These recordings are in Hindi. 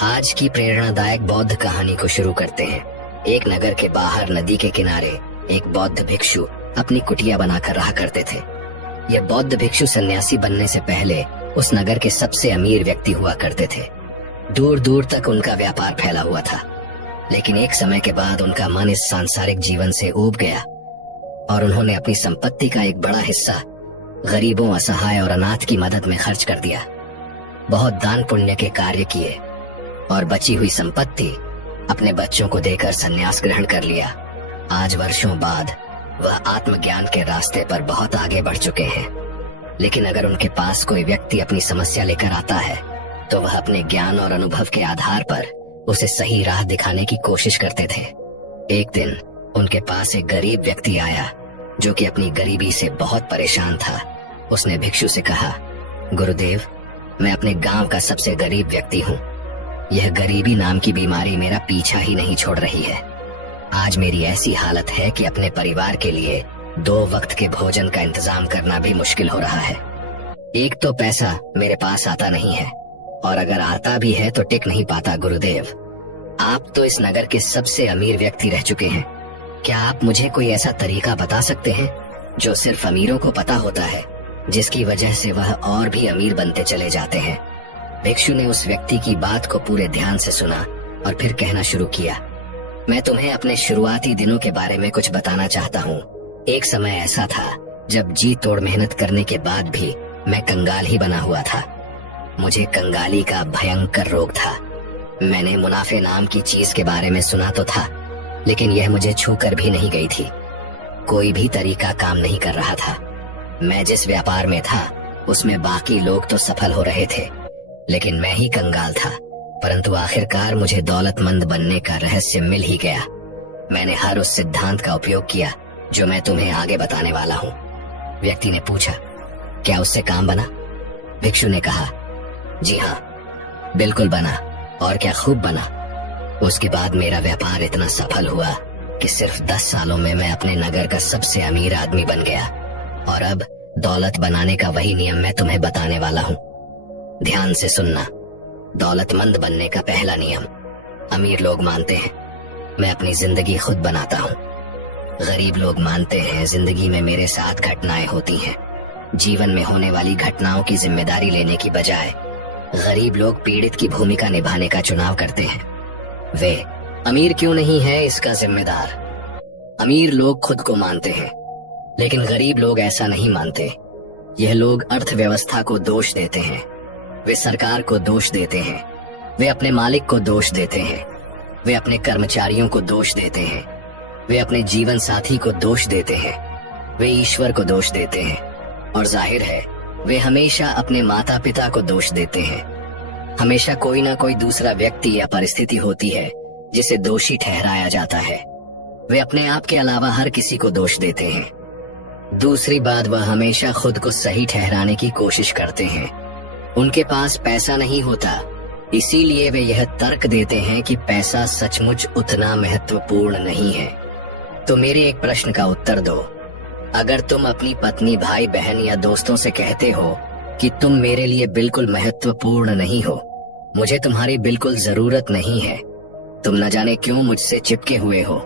आज की प्रेरणादायक बौद्ध कहानी को शुरू करते हैं। एक नगर के बाहर नदी के किनारे एक बौद्ध भिक्षु अपनी कुटिया बनाकर रहा करते थे। यह बौद्ध भिक्षु सन्यासी बनने से पहले उस नगर के सबसे अमीर व्यक्ति हुआ करते थे। दूर दूर तक उनका व्यापार फैला हुआ था, लेकिन एक समय के बाद उनका मन इस सांसारिक जीवन से ऊब गया और उन्होंने अपनी संपत्ति का एक बड़ा हिस्सा गरीबों, असहाय और अनाथ की मदद में खर्च कर दिया। बहुत दान पुण्य के कार्य किए और बची हुई संपत्ति अपने बच्चों को देकर संन्यास ग्रहण कर लिया। आज वर्षों बाद वह आत्मज्ञान के रास्ते पर बहुत आगे बढ़ चुके हैं, लेकिन अगर उनके पास कोई व्यक्ति अपनी समस्या लेकर आता है तो वह अपने ज्ञान और अनुभव के आधार पर उसे सही राह दिखाने की कोशिश करते थे। एक दिन उनके पास एक गरीब व्यक्ति आया जो कि अपनी गरीबी से बहुत परेशान था। उसने भिक्षु से कहा, गुरुदेव, मैं अपने गांव का सबसे गरीब व्यक्ति हूँ। यह गरीबी नाम की बीमारी मेरा पीछा ही नहीं छोड़ रही है। आज मेरी ऐसी हालत है कि अपने परिवार के लिए 2 वक्त के भोजन का इंतजाम करना भी मुश्किल हो रहा है। एक तो पैसा मेरे पास आता नहीं है और अगर आता भी है तो टिक नहीं पाता। गुरुदेव, आप तो इस नगर के सबसे अमीर व्यक्ति रह चुके हैं। क्या आप मुझे कोई ऐसा तरीका बता सकते हैं जो सिर्फ अमीरों को पता होता है, जिसकी वजह से वह और भी अमीर बनते चले जाते हैं? भिक्षु ने उस व्यक्ति की बात को पूरे ध्यान से सुना और फिर कहना शुरू किया, मैं तुम्हें अपने शुरुआती दिनों के बारे में कुछ बताना चाहता हूँ। एक समय ऐसा था जब जी तोड़ मेहनत करने के बाद भी मैं कंगाल ही बना हुआ था। मुझे कंगाली का भयंकर रोग था। मैंने मुनाफे नाम की चीज के बारे में सुना तो था, लेकिन यह मुझे छूकर भी नहीं गई थी। कोई भी तरीका काम नहीं कर रहा था। मैं जिस व्यापार में था उसमें बाकी लोग तो सफल हो रहे थे, लेकिन मैं ही कंगाल था। परंतु आखिरकार मुझे दौलतमंद बनने का रहस्य मिल ही गया। मैंने हर उस सिद्धांत का उपयोग किया जो मैं तुम्हें आगे बताने वाला हूँ। व्यक्ति ने पूछा, क्या उससे काम बना? भिक्षु ने कहा, जी हाँ, बिल्कुल बना, और क्या खूब बना। उसके बाद मेरा व्यापार इतना सफल हुआ कि सिर्फ 10 सालों में मैं अपने नगर का सबसे अमीर आदमी बन गया। और अब दौलत बनाने का वही नियम मैं तुम्हें बताने वाला हूँ। ध्यान से सुनना। दौलतमंद बनने का पहला नियम। अमीर लोग मानते हैं मैं अपनी जिंदगी खुद बनाता हूँ। गरीब लोग मानते हैं जिंदगी में मेरे साथ घटनाएं होती हैं। जीवन में होने वाली घटनाओं की जिम्मेदारी लेने की बजाय गरीब लोग पीड़ित की भूमिका निभाने का चुनाव करते हैं। वे अमीर क्यों नहीं है इसका जिम्मेदार। अमीर लोग खुद को मानते हैं, लेकिन गरीब लोग ऐसा नहीं मानते। यह लोग अर्थव्यवस्था को दोष देते हैं, वे सरकार को दोष देते हैं, वे अपने मालिक को दोष देते हैं, वे अपने कर्मचारियों को दोष देते हैं, वे अपने जीवन साथी को दोष देते हैं, वे ईश्वर को दोष देते हैं, और जाहिर है वे हमेशा अपने माता पिता को दोष देते हैं। हमेशा कोई ना कोई दूसरा व्यक्ति या परिस्थिति होती है जिसे दोषी ठहराया जाता है। वे अपने आप के अलावा हर किसी को दोष देते हैं। दूसरी बात, वह हमेशा खुद को सही ठहराने की कोशिश करते हैं। उनके पास पैसा नहीं होता, इसीलिए वे यह तर्क देते हैं कि पैसा सचमुच उतना महत्वपूर्ण नहीं है। तो मेरे एक प्रश्न का उत्तर दो। अगर तुम अपनी पत्नी, भाई बहन या दोस्तों से कहते हो कि तुम मेरे लिए बिल्कुल महत्वपूर्ण नहीं हो, मुझे तुम्हारी बिल्कुल जरूरत नहीं है, तुम न जाने क्यों मुझसे चिपके हुए हो,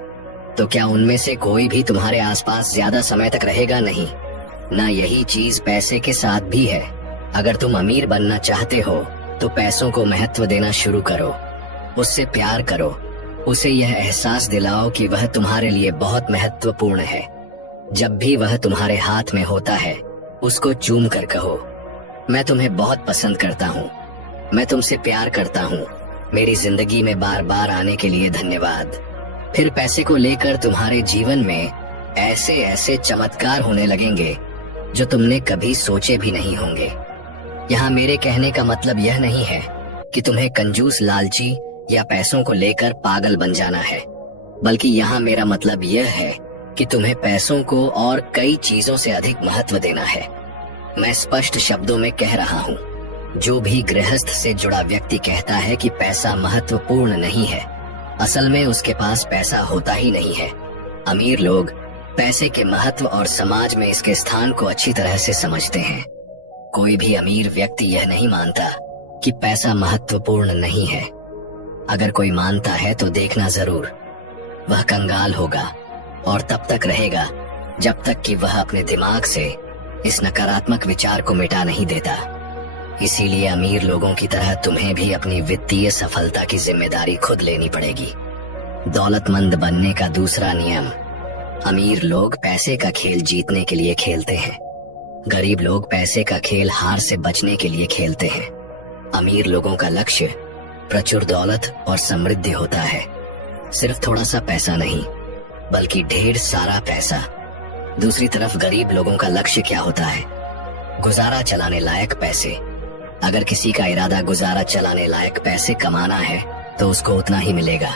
तो क्या उनमें से कोई भी तुम्हारे आसपास ज्यादा समय तक रहेगा? नहीं ना। यही चीज पैसे के साथ भी है। अगर तुम अमीर बनना चाहते हो तो पैसों को महत्व देना शुरू करो, उससे प्यार करो, उसे यह एहसास दिलाओ कि वह तुम्हारे लिए बहुत महत्वपूर्ण है। जब भी वह तुम्हारे हाथ में होता है उसको चूम कर कहो, मैं तुम्हें बहुत पसंद करता हूँ, मैं तुमसे प्यार करता हूँ, मेरी जिंदगी में बार बार आने के लिए धन्यवाद। फिर पैसे को लेकर तुम्हारे जीवन में ऐसे ऐसे चमत्कार होने लगेंगे जो तुमने कभी सोचे भी नहीं होंगे। यहाँ मेरे कहने का मतलब यह नहीं है कि तुम्हें कंजूस, लालची या पैसों को लेकर पागल बन जाना है, बल्कि यहाँ मेरा मतलब यह है कि तुम्हें पैसों को और कई चीजों से अधिक महत्व देना है। मैं स्पष्ट शब्दों में कह रहा हूँ, जो भी गृहस्थ से जुड़ा व्यक्ति कहता है कि पैसा महत्वपूर्ण नहीं है, असल में उसके पास पैसा होता ही नहीं है। अमीर लोग पैसे के महत्व और समाज में इसके स्थान को अच्छी तरह से समझते हैं। कोई भी अमीर व्यक्ति यह नहीं मानता कि पैसा महत्वपूर्ण नहीं है। अगर कोई मानता है तो देखना जरूर, वह कंगाल होगा और तब तक रहेगा जब तक कि वह अपने दिमाग से इस नकारात्मक विचार को मिटा नहीं देता। इसीलिए अमीर लोगों की तरह तुम्हें भी अपनी वित्तीय सफलता की जिम्मेदारी खुद लेनी पड़ेगी। दौलतमंद बनने का दूसरा नियम, अमीर लोग पैसे का खेल जीतने के लिए खेलते हैं, गरीब लोग पैसे का खेल हार से बचने के लिए खेलते हैं। अमीर लोगों का लक्ष्य प्रचुर दौलत और समृद्धि होता है, सिर्फ थोड़ा सा पैसा नहीं बल्कि ढेर सारा पैसा। दूसरी तरफ गरीब लोगों का लक्ष्य क्या होता है? गुजारा चलाने लायक पैसे। अगर किसी का इरादा गुजारा चलाने लायक पैसे कमाना है तो उसको उतना ही मिलेगा,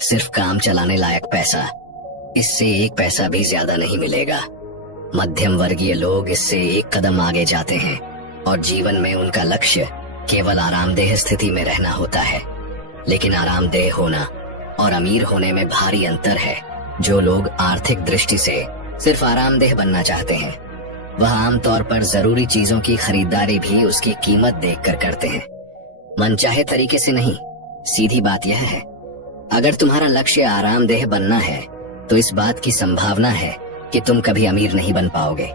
सिर्फ काम चलाने लायक पैसा, इससे एक पैसा भी ज्यादा नहीं मिलेगा। मध्यम वर्गीय लोग इससे एक कदम आगे जाते हैं और जीवन में उनका लक्ष्य केवल आरामदेह स्थिति में रहना होता है। लेकिन आरामदेह होना और अमीर होने में भारी अंतर है। जो लोग आर्थिक दृष्टि से सिर्फ आरामदेह बनना चाहते हैं, वह आमतौर पर जरूरी चीजों की खरीदारी भी उसकी कीमत देखकर करते हैं, मनचाहे तरीके से नहीं। सीधी बात यह है, अगर तुम्हारा लक्ष्य आरामदेह बनना है तो इस बात की संभावना है कि तुम कभी अमीर नहीं बन पाओगे।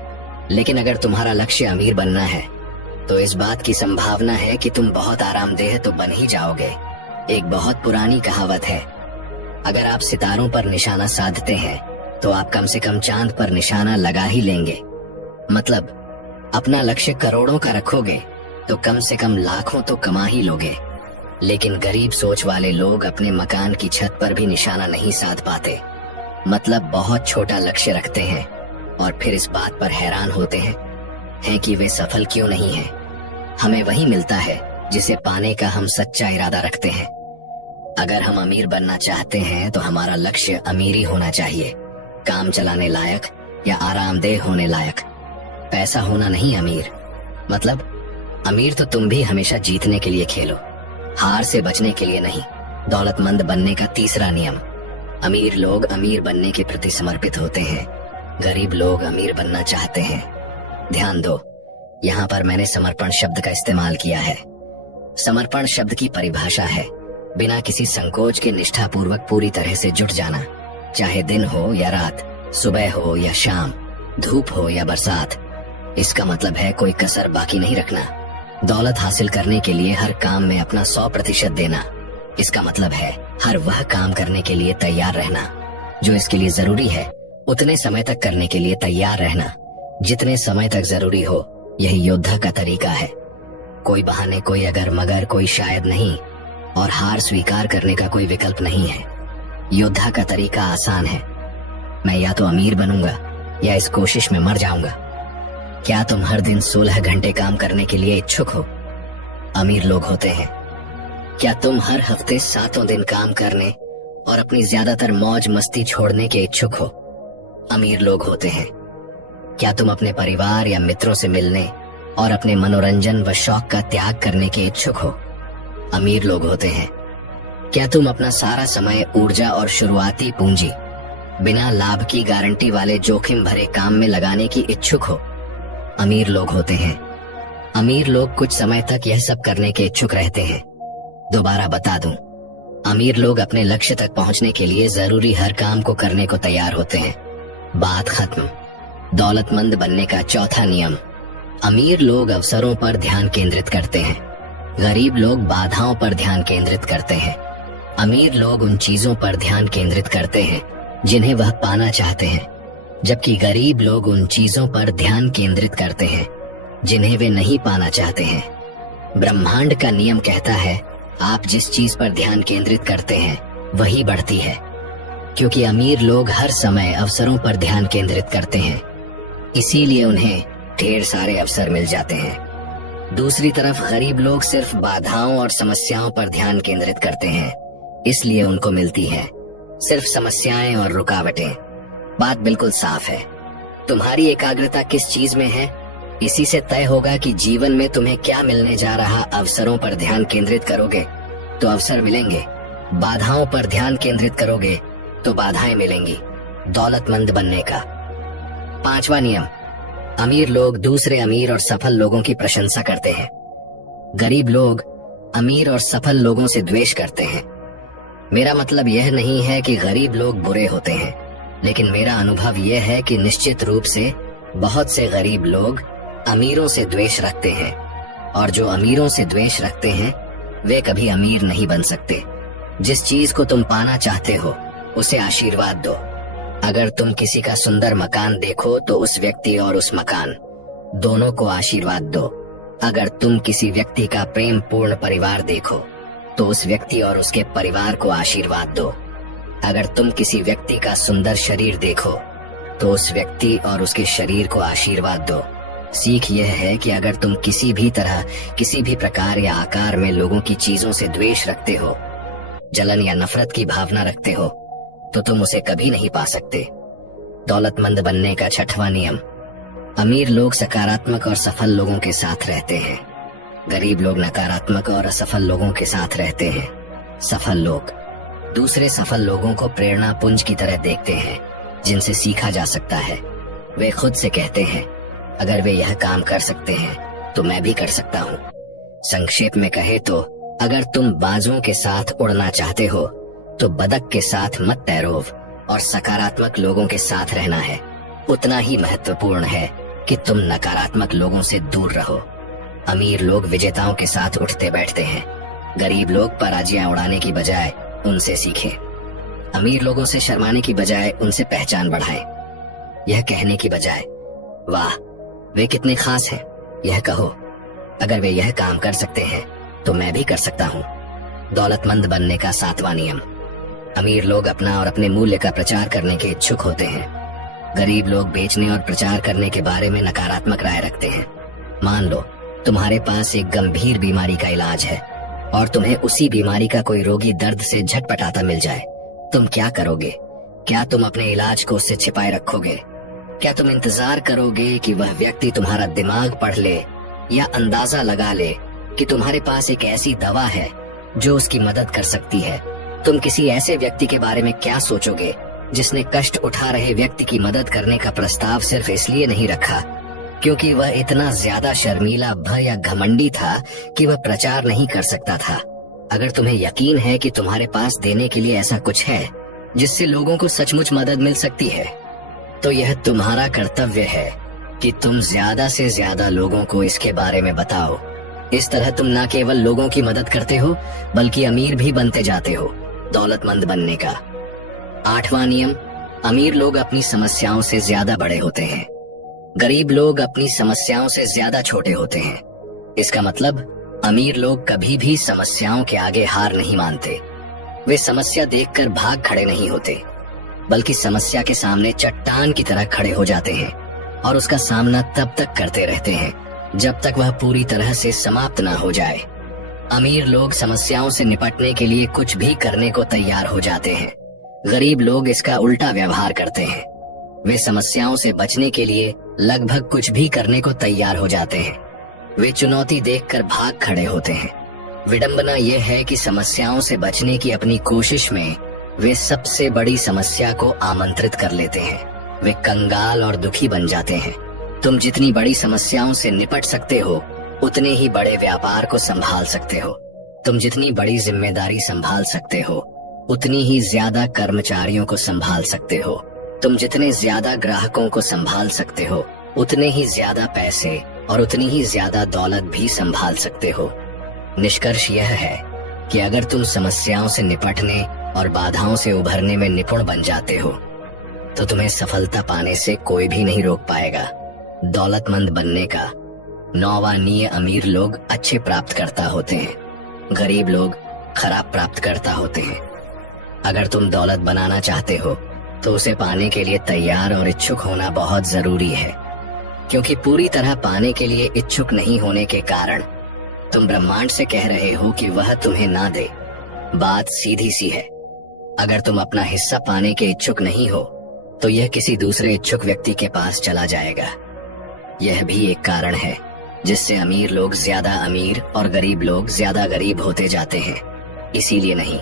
लेकिन अगर तुम्हारा लक्ष्य अमीर बनना है तो इस बात की संभावना है कि तुम बहुत आरामदेह तो बन ही जाओगे। एक बहुत पुरानी कहावत है, अगर आप सितारों पर निशाना साधते हैं तो आप कम से कम चांद पर निशाना लगा ही लेंगे। मतलब अपना लक्ष्य करोड़ों का रखोगे तो कम से कम लाखों तो कमा ही लोगे। लेकिन गरीब सोच वाले लोग अपने मकान की छत पर भी निशाना नहीं साध पाते, मतलब बहुत छोटा लक्ष्य रखते हैं और फिर इस बात पर हैरान होते हैं कि वे सफल क्यों नहीं हैं। हमें वही मिलता है जिसे पाने का हम सच्चा इरादा रखते हैं। अगर हम अमीर बनना चाहते हैं तो हमारा लक्ष्य अमीरी होना चाहिए, काम चलाने लायक या आरामदेह होने लायक। पैसा होना नहीं अमीर। मतलब अमीर तो तुम भी हमेशा जीतने के लिए खेलो, हार से बचने के लिए नहीं। दौलतमंद बनने का तीसरा नियम, अमीर लोग अमीर बनने के प्रति समर्पित होते हैं, गरीब लोग अमीर बनना चाहते हैं। ध्यान दो, यहाँ पर मैंने समर्पण शब्द का इस्तेमाल किया है। समर्पण शब्द की परिभाषा है बिना किसी संकोच के निष्ठापूर्वक पूरी तरह से जुट जाना, चाहे दिन हो या रात, सुबह हो या शाम, धूप हो या बरसात। इसका मतलब है कोई कसर बाकी नहीं रखना। दौलत हासिल करने के लिए हर काम में अपना 100% देना। इसका मतलब है हर वह काम करने के लिए तैयार रहना जो इसके लिए जरूरी है, उतने समय तक करने के लिए तैयार रहना जितने समय तक जरूरी हो। यही योद्धा का तरीका है। कोई बहाने, कोई अगर मगर, कोई शायद नहीं, और हार स्वीकार करने का कोई विकल्प नहीं है। योद्धा का तरीका आसान है, मैं या तो अमीर बनूंगा या इस कोशिश में मर जाऊंगा। क्या तुम हर दिन 16 घंटे काम करने के लिए इच्छुक हो? अमीर लोग होते हैं। क्या तुम हर हफ्ते 7 दिन काम करने और अपनी ज्यादातर मौज मस्ती छोड़ने के इच्छुक हो? अमीर लोग होते हैं। क्या तुम अपने परिवार या मित्रों से मिलने और अपने मनोरंजन व शौक का त्याग करने के इच्छुक हो? अमीर लोग होते हैं। क्या तुम अपना सारा समय, ऊर्जा और शुरुआती पूंजी बिना लाभ की गारंटी वाले जोखिम भरे काम में लगाने की इच्छुक हो? अमीर लोग होते हैं। अमीर लोग कुछ समय तक यह सब करने के इच्छुक रहते हैं। दोबारा बता दूं, अमीर लोग अपने लक्ष्य तक पहुंचने के लिए जरूरी हर काम को करने को तैयार होते हैं। बात खत्म। दौलतमंद बनने का चौथा नियम, अमीर लोग अवसरों पर ध्यान केंद्रित करते हैं, गरीब लोग बाधाओं पर ध्यान केंद्रित करते हैं। अमीर लोग उन चीजों पर ध्यान केंद्रित करते हैं जिन्हें वह पाना चाहते हैं, जबकि गरीब लोग उन चीजों पर ध्यान केंद्रित करते हैं जिन्हें वे नहीं पाना चाहते हैं। ब्रह्मांड का नियम कहता है, आप जिस चीज पर ध्यान केंद्रित करते हैं वही बढ़ती है। क्योंकि अमीर लोग हर समय अवसरों पर ध्यान केंद्रित करते हैं, इसीलिए उन्हें ढेर सारे अवसर मिल जाते हैं। दूसरी तरफ गरीब लोग सिर्फ बाधाओं और समस्याओं पर ध्यान केंद्रित करते हैं, इसलिए उनको मिलती है सिर्फ समस्याएं और रुकावटें। बात बिल्कुल साफ है, तुम्हारी एकाग्रता किस चीज में है, इसी से तय होगा कि जीवन में तुम्हें क्या मिलने जा रहा। अवसरों पर ध्यान केंद्रित करोगे तो अवसर मिलेंगे, बाधाओं पर ध्यान केंद्रित करोगे तो बाधाएं मिलेंगी। दौलतमंद बनने का पांचवा नियम, अमीर लोग दूसरे अमीर और सफल लोगों की प्रशंसा करते हैं, गरीब लोग अमीर और सफल लोगों से द्वेष करते हैं। मेरा मतलब यह नहीं है कि गरीब लोग बुरे होते हैं, लेकिन मेरा अनुभव यह है कि निश्चित रूप से बहुत से गरीब लोग अमीरों से द्वेष रखते हैं, और जो अमीरों से द्वेष रखते हैं वे कभी अमीर नहीं बन सकते। जिस चीज को तुम पाना चाहते हो उसे आशीर्वाद दो। अगर तुम किसी का सुंदर मकान देखो तो उस व्यक्ति और उस मकान दोनों को आशीर्वाद दो। अगर तुम किसी व्यक्ति का प्रेम पूर्ण परिवार देखो तो उस व्यक्ति और उसके परिवार को आशीर्वाद दो। अगर तुम किसी व्यक्ति का सुंदर शरीर देखो तो उस व्यक्ति और उसके शरीर को आशीर्वाद दो। सीख यह है कि अगर तुम किसी भी तरह, किसी भी प्रकार या आकार में लोगों की चीजों से द्वेष रखते हो, जलन या नफरत की भावना रखते हो, तो तुम उसे कभी नहीं पा सकते। दौलतमंद बनने का छठवां नियम। अमीर लोग सकारात्मक और सफल लोगों के साथ रहते हैं। गरीब लोग नकारात्मक और असफल लोगों के साथ रहते हैं। सफल लोग दूसरे सफल लोगों को प्रेरणा पुंज की तरह देखते हैं जिनसे सीखा जा सकता है। वे खुद से कहते हैं, अगर वे यह काम कर सकते हैं तो मैं भी कर सकता हूँ। संक्षेप में कहे तो अगर तुम बाजों के साथ उड़ना चाहते हो तो बदक के साथ मत तैरो, और सकारात्मक लोगों के साथ रहना है उतना ही महत्वपूर्ण है कि तुम नकारात्मक लोगों से दूर रहो। अमीर लोग विजेताओं के साथ उठते बैठते हैं। गरीब लोग पराजियां उड़ाने की बजाय उनसे सीखें। अमीर लोगों से शर्माने की बजाय उनसे पहचान बढ़ाएं। यह कहने की बजाय वाह वे कितने खास हैं, यह कहो, अगर वे यह काम कर सकते हैं तो मैं भी कर सकता हूँ। दौलतमंद बनने का सातवां नियम। अमीर लोग अपना और अपने मूल्य का प्रचार करने के इच्छुक होते हैं। गरीब लोग बेचने और प्रचार करने के बारे में नकारात्मक राय रखते हैं। मान लो तुम्हारे पास एक गंभीर बीमारी का इलाज है और तुम्हें उसी बीमारी का कोई रोगी दर्द से झटपटाता मिल जाए, तुम क्या करोगे? क्या तुम अपने इलाज को उससे छिपाए रखोगे? क्या तुम इंतजार करोगे कि वह व्यक्ति तुम्हारा दिमाग पढ़ ले या अंदाजा लगा ले कि तुम्हारे पास एक ऐसी दवा है जो उसकी मदद कर सकती है? तुम किसी ऐसे व्यक्ति के बारे में क्या सोचोगे जिसने कष्ट उठा रहे व्यक्ति की मदद करने का प्रस्ताव सिर्फ इसलिए नहीं रखा क्योंकि वह इतना ज्यादा शर्मीला, भय या घमंडी था कि वह प्रचार नहीं कर सकता था। अगर तुम्हें यकीन है कि तुम्हारे पास देने के लिए ऐसा कुछ है जिससे लोगों को सचमुच मदद मिल सकती है, तो यह तुम्हारा कर्तव्य है कि तुम ज्यादा से ज्यादा लोगों को इसके बारे में बताओ। इस तरह तुम न केवल लोगों की मदद करते हो बल्कि अमीर भी बनते जाते हो। दौलतमंद बनने का आठवां नियम। अमीर लोग अपनी समस्याओं से ज्यादा बड़े होते हैं। गरीब लोग अपनी समस्याओं से ज्यादा छोटे होते हैं। इसका मतलब अमीर लोग कभी भी समस्याओं के आगे हार नहीं मानते। वे समस्या देखकर भाग खड़े नहीं होते, बल्कि समस्या के सामने चट्टान की तरह खड़े हो जाते हैं और उसका सामना तब तक करते रहते हैं जब तक वह पूरी तरह से समाप्त ना हो जाए। अमीर लोग समस्याओं से निपटने के लिए कुछ भी करने को तैयार हो जाते हैं। गरीब लोग इसका उल्टा व्यवहार करते हैं। वे समस्याओं से बचने के लिए लगभग कुछ भी करने को तैयार हो जाते हैं। वे चुनौती देखकर भाग खड़े होते हैं। विडंबना यह है कि समस्याओं से बचने की अपनी कोशिश में वे सबसे बड़ी समस्या को आमंत्रित कर लेते हैं। वे कंगाल और दुखी बन जाते हैं। तुम जितनी बड़ी समस्याओं से निपट सकते हो उतने ही बड़े व्यापार को संभाल सकते हो। तुम जितनी बड़ी जिम्मेदारी संभाल सकते हो उतनी ही ज्यादा कर्मचारियों को संभाल सकते हो। तुम जितने ज्यादा ग्राहकों को संभाल सकते हो उतने ही ज्यादा पैसे और उतनी ही ज्यादा दौलत भी संभाल सकते हो। निष्कर्ष यह है कि अगर तुम समस्याओं से निपटने और बाधाओं से उभरने में निपुण बन जाते हो तो तुम्हें सफलता पाने से कोई भी नहीं रोक पाएगा। दौलतमंद बनने का नौवां नियम। अमीर लोग अच्छे प्राप्तकर्ता होते हैं, गरीब लोग खराब प्राप्तकर्ता होते हैं। अगर तुम दौलत बनाना चाहते हो तो उसे पाने के लिए तैयार और इच्छुक होना बहुत जरूरी है, क्योंकि पूरी तरह पाने के लिए इच्छुक नहीं होने के कारण तुम ब्रह्मांड से कह रहे हो कि वह तुम्हें ना दे। बात सीधी सी है। अगर तुम अपना हिस्सा पाने के इच्छुक नहीं हो तो यह किसी दूसरे इच्छुक व्यक्ति के पास चला जाएगा। यह भी एक कारण है जिससे अमीर लोग ज्यादा अमीर और गरीब लोग ज्यादा गरीब होते जाते हैं। इसीलिए नहीं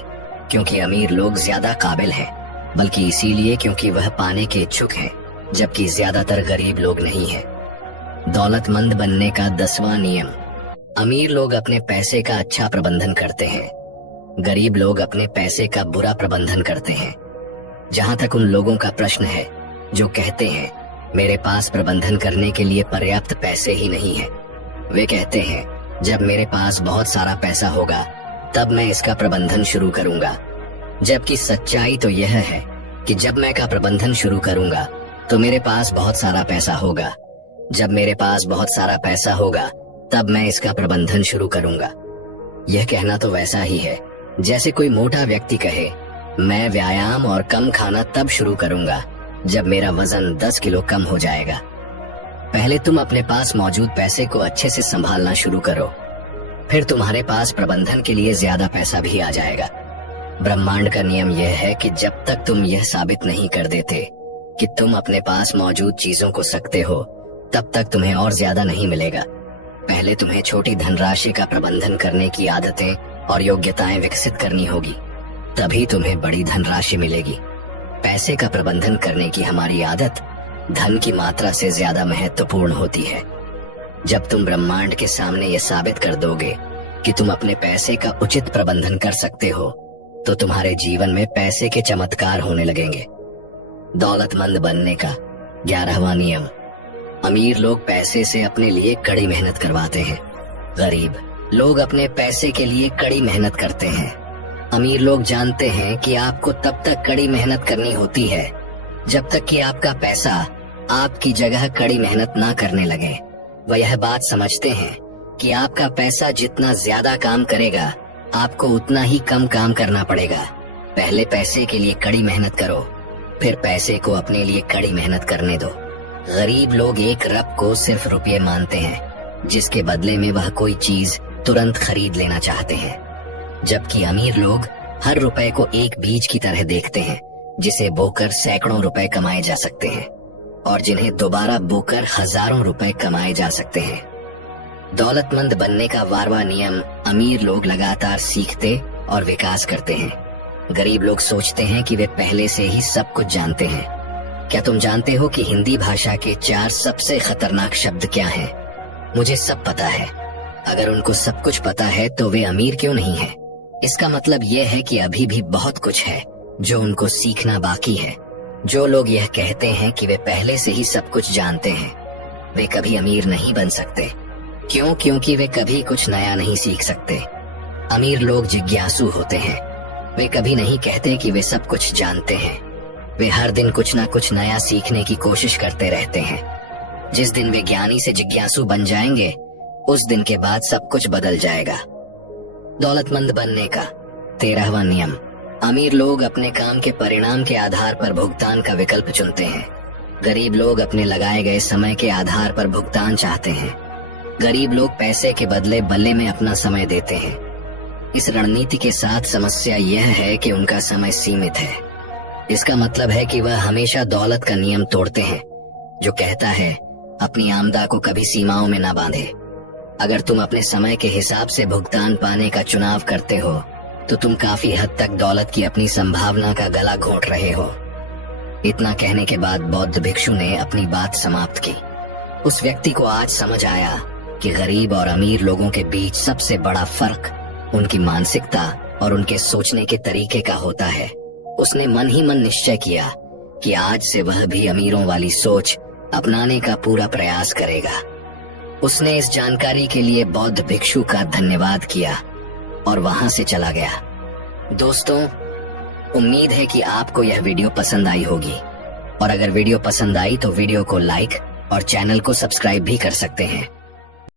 क्योंकि अमीर लोग ज्यादा काबिल हैं, बल्कि इसीलिए क्योंकि वह पाने के इच्छुक हैं, जबकि ज्यादातर गरीब लोग नहीं हैं। दौलतमंद बनने का 10वां नियम। अमीर लोग अपने पैसे का अच्छा प्रबंधन करते हैं। गरीब लोग अपने पैसे का बुरा प्रबंधन करते हैं। जहां तक उन लोगों का प्रश्न है जो कहते हैं मेरे पास प्रबंधन करने के लिए पर्याप्त पैसे ही नहीं है, वे कहते हैं जब मेरे पास बहुत सारा पैसा होगा तब मैं इसका प्रबंधन शुरू करूंगा। जबकि सच्चाई तो यह है कि जब मैं का प्रबंधन शुरू करूंगा तो मेरे पास बहुत सारा पैसा होगा। जब मेरे पास बहुत सारा पैसा होगा तब मैं इसका प्रबंधन शुरू करूंगा। यह कहना तो वैसा ही है जैसे कोई मोटा व्यक्ति कहे मैं व्यायाम और कम खाना तब शुरू करूंगा जब मेरा वजन 10 किलो कम हो जाएगा। पहले तुम अपने पास मौजूद पैसे को अच्छे से संभालना शुरू करो, फिर तुम्हारे पास प्रबंधन के लिए ज्यादा पैसा भी आ जाएगा। ब्रह्मांड का नियम यह है कि जब तक तुम यह साबित नहीं कर देते कि तुम अपने पास मौजूद चीजों को सकते हो, तब तक तुम्हें और ज्यादा नहीं मिलेगा। पहले तुम्हें छोटी धनराशि का प्रबंधन करने की आदतें और योग्यताएं विकसित करनी होगी, तभी तुम्हें बड़ी धनराशि मिलेगी। पैसे का प्रबंधन करने की हमारी आदत धन की मात्रा से ज्यादा महत्वपूर्ण होती है। जब तुम ब्रह्मांड के सामने यह साबित कर दोगे कि तुम अपने पैसे का उचित प्रबंधन कर सकते हो, तो तुम्हारे जीवन में पैसे के चमत्कार होने लगेंगे। दौलतमंद बनने का 11वां नियम। अमीर लोग पैसे से अपने लिए कड़ी मेहनत करवाते हैं। गरीब लोग अपने पैसे के लिए कड़ी मेहनत करते हैं। अमीर लोग जानते हैं कि आपको तब तक कड़ी मेहनत करनी होती है जब तक कि आपका पैसा आपकी जगह कड़ी मेहनत ना करने लगे। वह यह बात समझते हैं कि आपका पैसा जितना ज्यादा काम करेगा आपको उतना ही कम काम करना पड़ेगा। पहले पैसे के लिए कड़ी मेहनत करो, फिर पैसे को अपने लिए कड़ी मेहनत करने दो। गरीब लोग एक रब को सिर्फ रुपये मानते हैं जिसके बदले में वह कोई चीज तुरंत खरीद लेना चाहते हैं, जबकि अमीर लोग हर रुपए को एक बीज की तरह देखते हैं जिसे बोकर सैकड़ों रुपए कमाए जा सकते हैं और जिन्हें दोबारा बोकर हजारों रुपए कमाए जा सकते हैं। दौलतमंद बनने का 12वां नियम। अमीर लोग लगातार सीखते और विकास करते हैं। गरीब लोग सोचते हैं कि वे पहले से ही सब कुछ जानते हैं। क्या तुम जानते हो कि हिंदी भाषा के 4 सबसे खतरनाक शब्द क्या हैं? मुझे सब पता है। अगर उनको सब कुछ पता है तो वे अमीर क्यों नहीं है? इसका मतलब यह है कि अभी भी बहुत कुछ है जो उनको सीखना बाकी है। जो लोग यह कहते हैं कि वे पहले से ही सब कुछ जानते हैं, वे कभी अमीर नहीं बन सकते। क्यों? क्योंकि वे कभी कुछ नया नहीं सीख सकते। अमीर लोग जिज्ञासु होते हैं। वे कभी नहीं कहते कि वे सब कुछ जानते हैं। वे हर दिन कुछ ना कुछ नया सीखने की कोशिश करते रहते हैं। जिस दिन वे ज्ञानी से जिज्ञासु बन जाएंगे, उस दिन के बाद सब कुछ बदल जाएगा। दौलतमंद बनने का 13वां नियम। अमीर लोग अपने काम के परिणाम के आधार पर भुगतान का विकल्प चुनते हैं। गरीब लोग अपने लगाए गए समय के आधार पर भुगतान चाहते हैं। गरीब लोग पैसे के बदले बल्ले में अपना समय देते हैं। इस रणनीति के साथ समस्या यह है कि उनका समय सीमित है। इसका मतलब है कि वह हमेशा दौलत का नियम तोड़ते हैं जो कहता है अपनी आमदा को कभी सीमाओं में ना बांधे। अगर तुम अपने समय के हिसाब से भुगतान पाने का चुनाव करते हो तो तुम काफी हद तक दौलत की अपनी संभावना का गला घोंट रहे हो। इतना कहने के बाद बौद्ध भिक्षु ने अपनी बात समाप्त की। उस व्यक्ति को आज समझ आया कि गरीब और अमीर लोगों के बीच सबसे बड़ा फर्क उनकी मानसिकता और उनके सोचने के तरीके का होता है। उसने मन ही मन निश्चय किया कि आज से वह भी अमीरों वाली सोच अपनाने का पूरा प्रयास करेगा। उसने इस जानकारी के लिए बौद्ध भिक्षु का धन्यवाद किया और वहां से चला गया। दोस्तों, उम्मीद है कि आपको यह वीडियो पसंद आई होगी, और अगर वीडियो पसंद आई तो वीडियो को लाइक और चैनल को सब्सक्राइब भी कर सकते हैं।